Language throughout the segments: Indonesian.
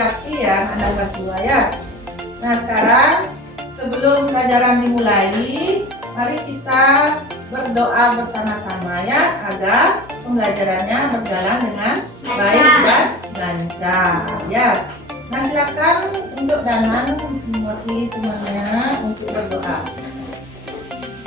Yaki ya, anak kelas 2 ya. Nah sekarang sebelum pelajaran dimulai, mari kita berdoa bersama-sama ya, agar pembelajarannya berjalan dengan baik dan lancar ya. Nah silakan untuk Danan mewakili temannya untuk berdoa.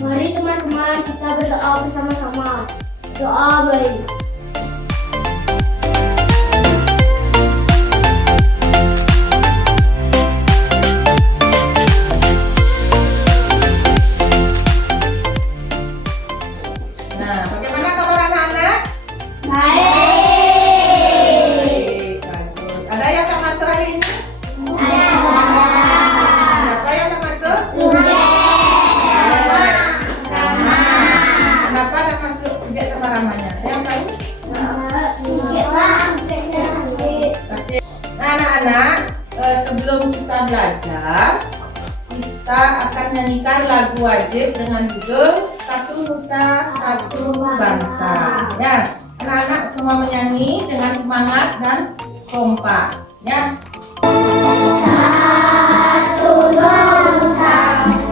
Mari teman-teman kita berdoa bersama-sama. Doa baik. Nah, bagaimana kabar anak-anak? Baik. Bagus. Ada yang tak masuk hari ini? Ada. Siapa yang tak masuk? Kenapa tak masuk Ujek sama Ramanya? Ada yang tahu? Sakit. Nah anak-anak, sebelum kita belajar, kita akan nyanyikan lagu wajib dengan judul Satu Nusa Satu Bangsa. Ya, anak-anak semua menyanyi dengan semangat dan kompak. Ya. Satu nusa,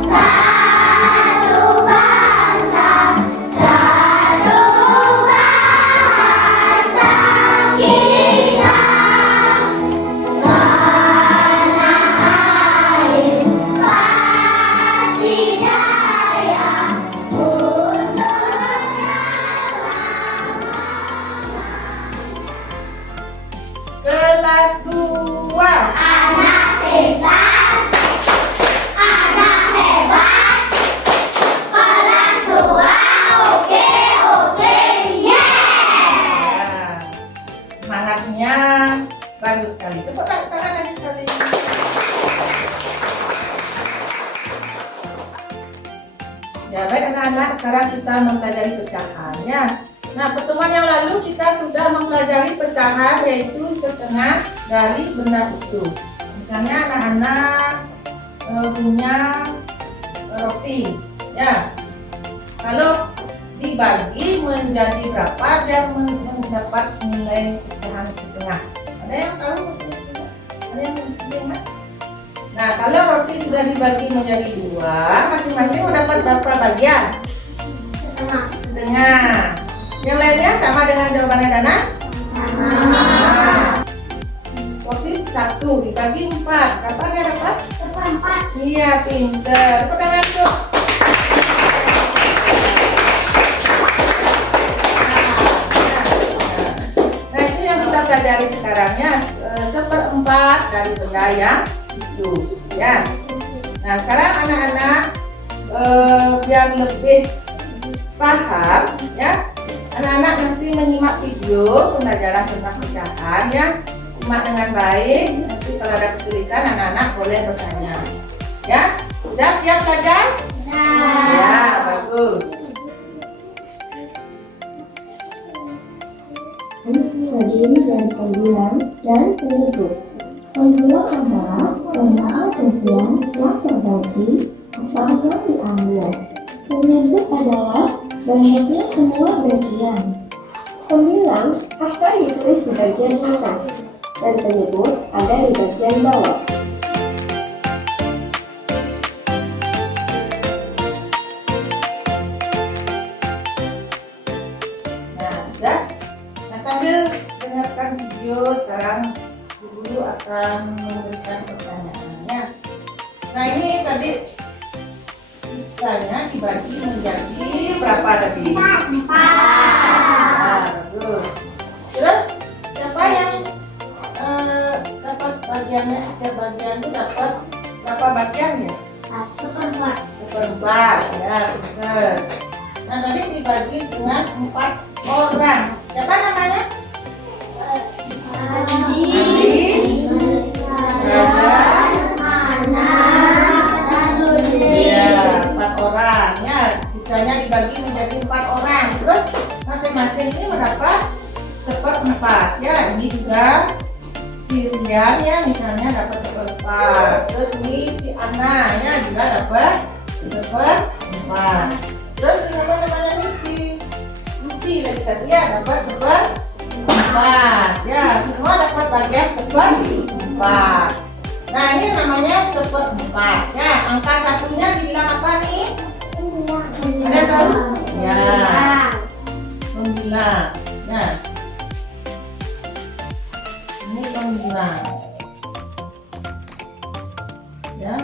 satu bangsa, satu bahasa kita. Tanah air pasti jaya untuk Kelas 2. anak hebat, kelas 2, oke, yes. Semangatnya bagus sekali. Tepuk tangan lagi sekali. Ya baik anak-anak, sekarang kita mempelajari pecahan ya. Nah pertemuan yang lalu kita sudah mempelajari pecahan, yaitu setengah dari benda utuh. Misalnya anak-anak punya roti ya. Kalau dibagi menjadi berapa dia mendapat nilai pecahan setengah. Ada yang tahu maksudnya tidak? Ada yang masih ingat? Nah kalau roti sudah dibagi menjadi 2, masing-masing mendapat berapa bagian? Setengah. Yang lainnya sama dengan jawabannya Dana? Nah, roti 1 dibagi 4, berapa dia dapat? Iya, pinter. Tepuk tangan tuh. Nah, itu yang kita pelajari sekarang ya, 1/4 dari benda yang itu, ya. Nah, sekarang anak-anak biar lebih paham, ya, anak-anak nanti menyimak video pembelajaran tentang pecahan ya. Simak dengan baik. Nanti kalau ada kesulitan anak-anak boleh bertanya. Ya, sudah siap belajar? Ya, bagus. Terdiri dari pembulan dan penyebut. Pembulan adalah benda bagian yang terbagi atau yang diambil. Penyebut adalah banyaknya semua bagian. Pembilang akan ditulis di bagian atas dan penyebut ada di bagian bawah. Nah, sudah. Nah, sambil dengarkan video sekarang guru akan memberikan pertanyaannya. Nah, ini tadi pizzanya dibagi menjadi berapa tadi? 4. Nah, bagus. Terus siapa yang dapat bagiannya? Setiap bagian itu dapat berapa bagian ya? 1/4. 1/4 ya, benar. Nah tadi dibagi dengan 4 orang. Siapa namanya? Adi, Dadan, dan Lucy. ya 4 orang ya. Sisanya dibagi menjadi 4 orang. Terus masing-masing ini mendapat 1/4 ya. Ini juga si Rian ya, misalnya dapat 1/4. Terus ini si Ana ya juga dapat 1/4. Terus siapa namanya ini si Lucy dari Satria dapat 1/4 ya. Semua dapat bagian 1/4 seperempat. Nah, ini namanya seperempat. Ya, angka satunya dibilang apa nih? Ada tahu? Ya, 9. Nah, ini 9. Ya,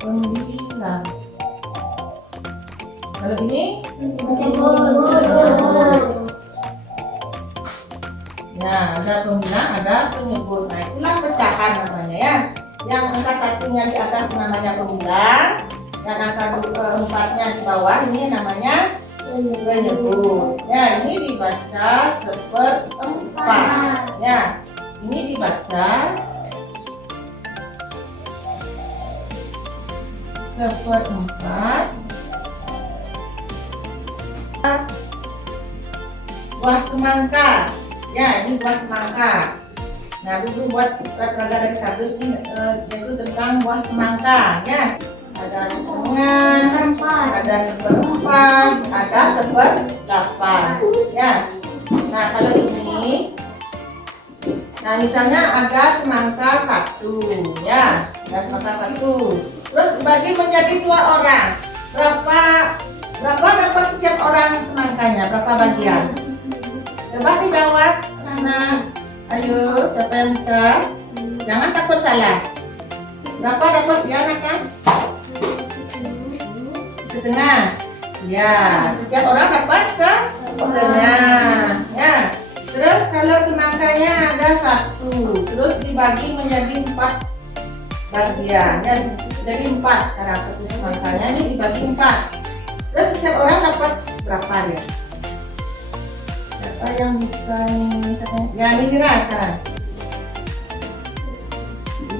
9. Kalau ini? Ya, ada pembilang, ada penyebut. Nah, itulah pecahan namanya ya. Yang angka satunya di atas namanya pembilang, dan angka empatnya di bawah ini namanya penyebut. Ya, ini dibaca seperempat. Ya, ini dibaca seperempat. Buah semangka. Ya, ini buah semangka. Nah, dulu buat peraga dari kardus ini yaitu tentang buah semangka. Ya, ada setengah, ada seperempat, ada seperdelapan. Ya. Nah, kalau ini, nah misalnya ada semangka 1, ya, ada semangka 1. Terus dibagi menjadi 2 orang. Berapa dapat setiap orang semangkanya? Berapa bagian? Coba dijawab, anak. Ayo, siapa yang bisa? Jangan takut salah. Berapa dapat ya, anak kan? Setengah. Ya, setiap orang dapat setengah. Ya. Terus kalau semangkanya ada 1, terus dibagi menjadi 4 bagian. Ya, jadi 4 sekarang satu semangkanya ini dibagi 4. Terus setiap orang dapat berapa ya? Siapa yang bisa nih? Ya, ini kira sekarang.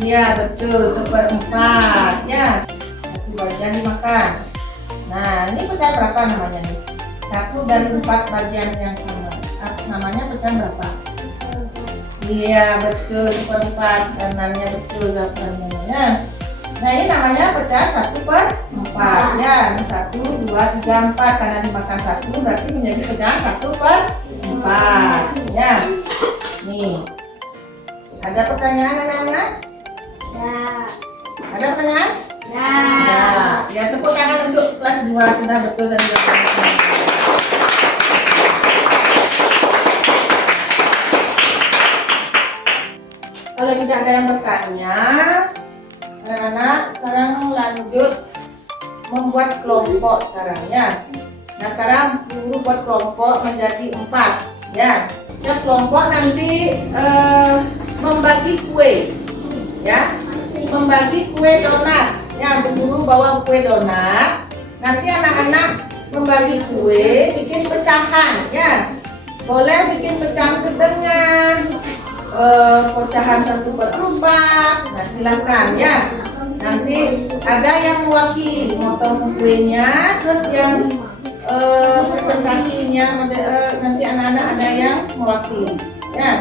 Iya, betul, seperempat. Ya, satu bagian dimakan. Nah, ini pecahan berapa namanya nih? 1 dari 4 bagian yang sama. Namanya pecahan berapa? Iya, betul, seperempat. Kanannya betul, jawabannya. Nah, ini namanya pecahan 1/4. Ya, ini 1, 2, 3, 4. Karena dimakan 1 berarti menjadi pecahan 1/4. Ya. Nih. Ada pertanyaan anak-anak? Ya. Ada pertanyaan? Ya. Ya, tepuk tangan untuk kelas 2 sudah betul dan jawabannya. Kalau tidak ada yang bertanya, anak-anak sekarang lanjut membuat kelompok sekarang ya. Nah, sekarang guru buat kelompok menjadi 4 ya. Setiap kelompok nanti membagi kue ya, membagi kue donat ya. Guru bawa kue donat, nanti anak-anak membagi kue, bikin pecahan ya. Boleh bikin pecahan setengah, pecahan 1/4. Nah, silakan ya. Nanti ada yang mewakili motong kuenya, terus yang presentasinya nanti anak-anak ada yang mewakili ya.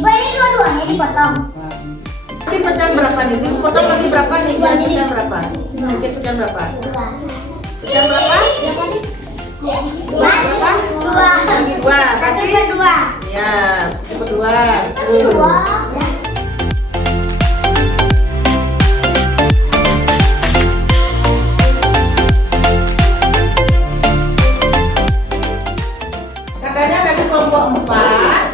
Ini dua-duanya dipotong. Bikin pecahan berapa nih? Dipotong lagi berapa nih? Bikin berapa? Bikin pecahan berapa? Pecahan berapa? Berapa? Bagi 2. Satu per 2. Ya, 1/2. Tuh. Katanya dari kelompok 4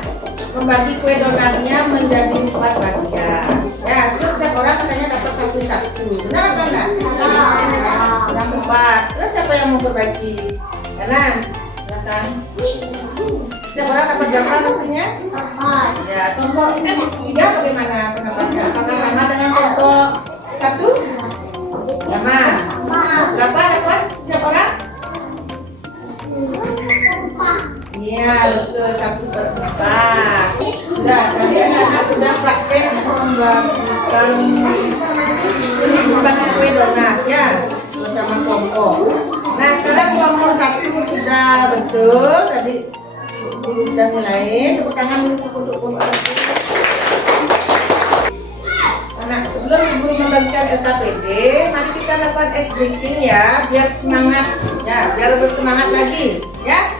membagi kue donatnya menjadi 4 bagian. Ya, terus setiap orang katanya dapat 1. Benar apa enggak? Yang 4. Terus siapa yang mau berbagi? Kanan, silakan. Setiap orang dapat berapa pastinya? Ya, kelompok 3 bagaimana pendapatnya? Apakah sama dengan kelompok 1? Sama. Berapa dapat setiap orang? Iya, betul, 1/4. Sudah, tadi anak-anak sudah praktek membuat kue donat ya bersama kelompok. Nah, sekarang kelompok 1 sudah betul, tadi sudah nilai. Tepuk tangan untuk anak. sebelum Ibu membagikan LKPD, mari kita lakukan ice breaking ya, biar semangat, ya, biar bersemangat lagi, ya.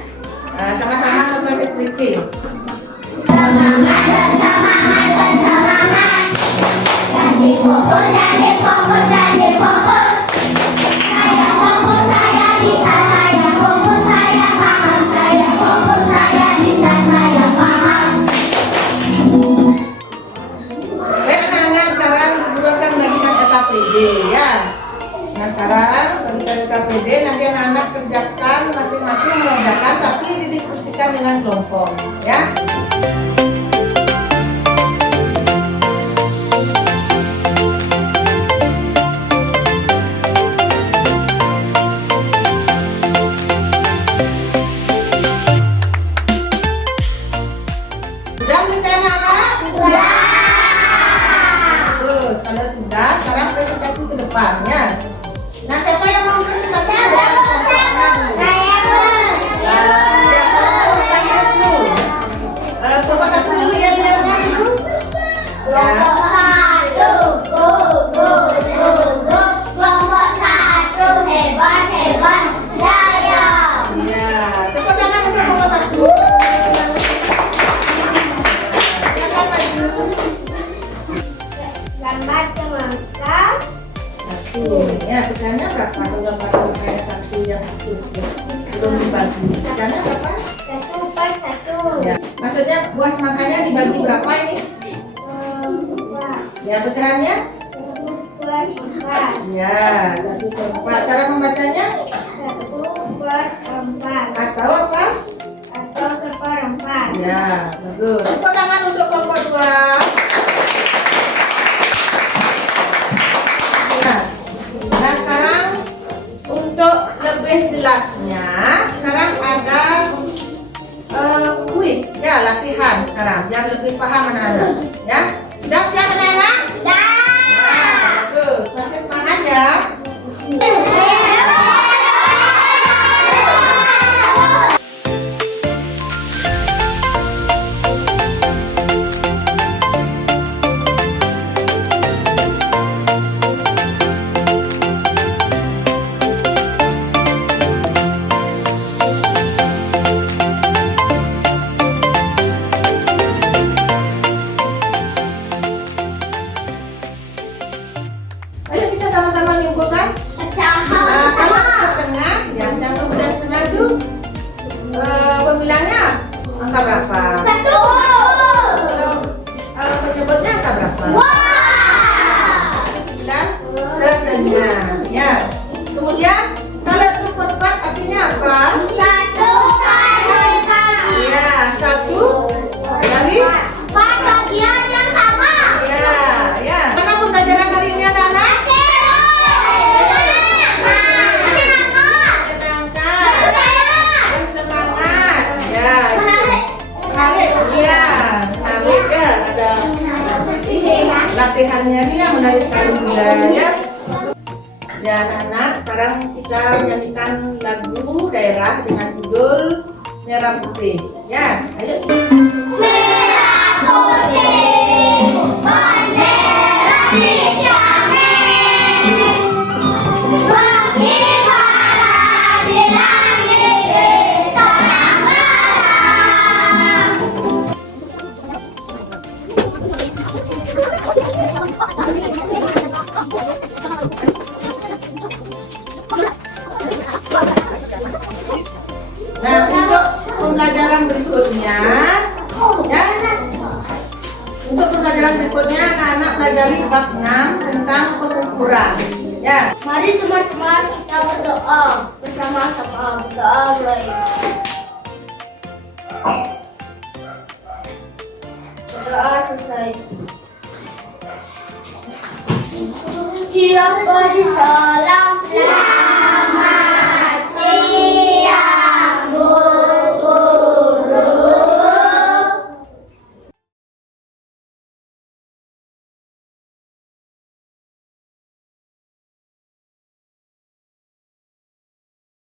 Sama-sama lakukan ice breaking. Semangat bersemangat bersemangat. Jadi fokus, jadi fokus, jadi fokus. Saya fokus, saya bisa, saya fokus, saya paham. Saya fokus, saya bisa, saya paham. Baik anak-anak, sekarang Ibu akan membagikan LKPD ya. Nah sekarang bagikan LKPD, nanti anak-anak kerjakan masing-masing mengerjakan, tapi didiskusikan dengan kelompok ya. Sudah bisa anak-anak? Sudah. Bagus, kalau sudah, sekarang presentasi ke depannya. Nah, siapa yang mau presentasi? Saya Kelompok satu dulu ya, lihatnya dulu. kelompok satu, go go go go. Kelompok satu hebat hebat jaya. Ya, tepuk tangan untuk kelompok satu. Silakan maju. Gambar semangka. Satu, ya, pecahnya berapa? Kalau gambar kayak satu yang satu belum dibagi. Pecahnya berapa? 1/1. Ya, maksudnya buah semangkanya dibagi berapa ini? Ya, pecahannya? 1/4. Ya, 1/4. Cara membacanya? 1/4. Atau apa? Atau 1/4. Ya, bagus. Tepuk tangan untuk kelompok 2. Nah, sekarang untuk lebih jelasnya, sekarang ada kuis, ya, latihan sekarang, biar lebih paham anak-anak. Ya, sudah siap anak-anak? Dah. Bagus, masih semangat ya. Ayo kita sama-sama nyimpulkan. Pecahan Kalau pertama. setengah, ya jangan kemudian setengah itu pembilangnya angka berapa? 1. Kalau penyebutnya angka berapa? Wah. Bilang setengah. Ya. Kemudian kalau seperempat artinya apa? 1 kali kali. Ya, 1 dari 4 bagian yang sama. ya, ya. Mana pembelajaran hari ini anak-anak? Menyenangkan, bersemangat. Ya, menarik. Iya, menarik ya. Ada latihannya ini yang menarik sekali juga ya. Ya anak-anak, sekarang kita menyanyikan lagu daerah dengan judul Merah Putih. Ya, ayo. Merah putih, bendera dijamin. Berkibaran di langit, terang-terang. Nah, untuk pembelajaran berikutnya, ya, untuk pembelajaran berikutnya anak-anak pelajari bab 6 tentang pengukuran. Ya, Mari teman-teman kita berdoa bersama-sama. Berdoa mulai. Berdoa selesai. Siapa di salam